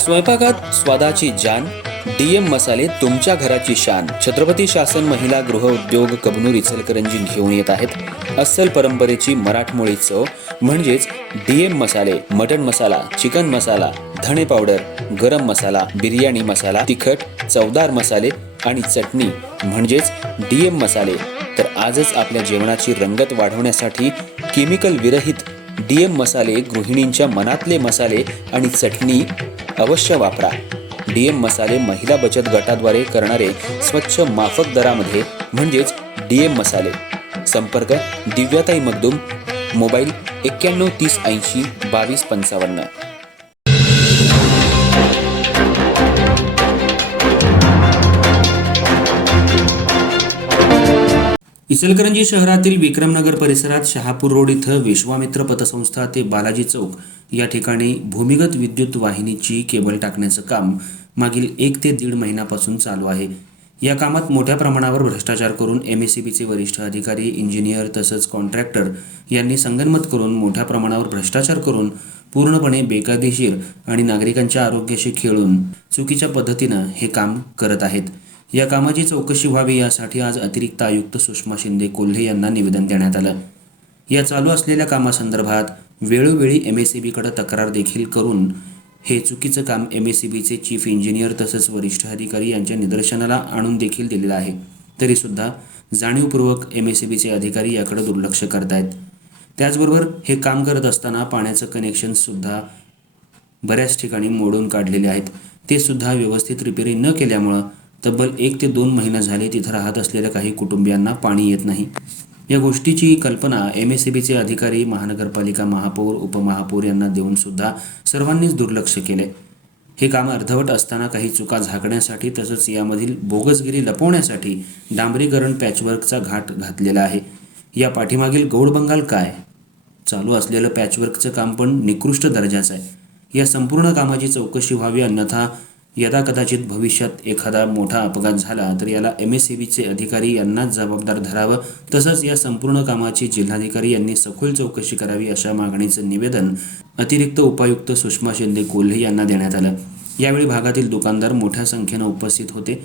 स्वयंपाकात स्वादाची जान, डीएम मसाले तुमच्या घराची शान. छत्रपती शासन महिला गृह उद्योग कबनूर इचलकरंजी घेऊन येत आहेत अस्सल परंपरेची मराठमोळी चव म्हणजेच डीएम मसाले. मटन मसाला, चिकन मसाला, धणे पावडर, गरम मसाला, बिर्याणी मसाला, तिखट चवदार मसाले आणि चटणी म्हणजेच डीएम मसाले. तर आजच आपल्या जेवणाची रंगत वाढवण्यासाठी केमिकल विरहित डीएम मसाले, गृहिणींच्या मनातले मसाले आणि चटणी अवश्य वापरा. डीएम मसाले महिला बचत गटाद्वारे करणारे स्वच्छ माफक दरामध्ये म्हणजेच डीएम मसाले. संपर्क दिव्याताई मगदूम, मोबाईल 91 30 80 22 55. इचलकरंजी शहरातील विक्रमनगर परिसरात शहापूर रोड इथं विश्वामित्र पतसंस्था ते बालाजी चौक या ठिकाणी भूमिगत विद्युत वाहिनीची केबल टाकण्याचं काम मागील 1 ते 1.5 महिन्यापासून चालू आहे. या कामात मोठ्या प्रमाणावर भ्रष्टाचार करून MSEBचे वरिष्ठ अधिकारी, इंजिनियर तसंच कॉन्ट्रॅक्टर यांनी संगनमत करून मोठ्या प्रमाणावर भ्रष्टाचार करून पूर्णपणे बेकायदेशीर आणि नागरिकांच्या आरोग्याशी खेळून चुकीच्या पद्धतीनं हे काम करत आहेत. या कामाची चौकशी व्हावी यासाठी आज अतिरिक्त आयुक्त सुषमा शिंदे कोल्हे यांना निवेदन देण्यात आलं. या चालू असलेल्या कामासंदर्भात वेळोवेळी MSEBकडे तक्रार देखील करून हे चुकीचं काम MSEBचे चीफ इंजिनियर तसंच वरिष्ठ अधिकारी यांच्या निदर्शनाला आणून देखील दिलेलं आहे. तरीसुद्धा जाणीवपूर्वक MSEBचे अधिकारी याकडे दुर्लक्ष करतायत. त्याचबरोबर हे काम करत असताना पाण्याचं कनेक्शनसुद्धा बऱ्याच ठिकाणी मोडून काढलेले आहेत. ते सुद्धा व्यवस्थित रिपेअरिंग न केल्यामुळं तब्बल 1 ते 2 महिने झाले तिथं राहत असलेल्या काही कुटुंबियांना पाणी येत नाही. या गोष्टीची कल्पना MSEBचे अधिकारी, महानगरपालिका महापौर, उपमहापौर यांना देऊन सुद्धा सर्वांनीच दुर्लक्ष केले. हे काम अर्धवट असताना काही चुका झाकण्यासाठी तसंच यामधील बोगसगिरी लपवण्यासाठी डांबरीकरण पॅचवर्कचा घाट घातलेला आहे. या पाठीमागील गौडबंगाल काय? चालू असलेलं पॅचवर्कचं काम पण निकृष्ट दर्जाचं आहे. या संपूर्ण कामाची चौकशी व्हावी, अन्यथा यदाकदाचित भविष्यात एखादा मोठा अपघात झाला तर याला MSEBचे अधिकारी यांनाच जबाबदार धरावं. तसंच या संपूर्ण कामाची जिल्हाधिकारी यांनी सखोल चौकशी करावी अशा मागणीचं निवेदन अतिरिक्त उपायुक्त सुषमा शिंदे कोल्हे यांना देण्यात आलं. यावेळी भागातील दुकानदार मोठ्या संख्येनं उपस्थित होते.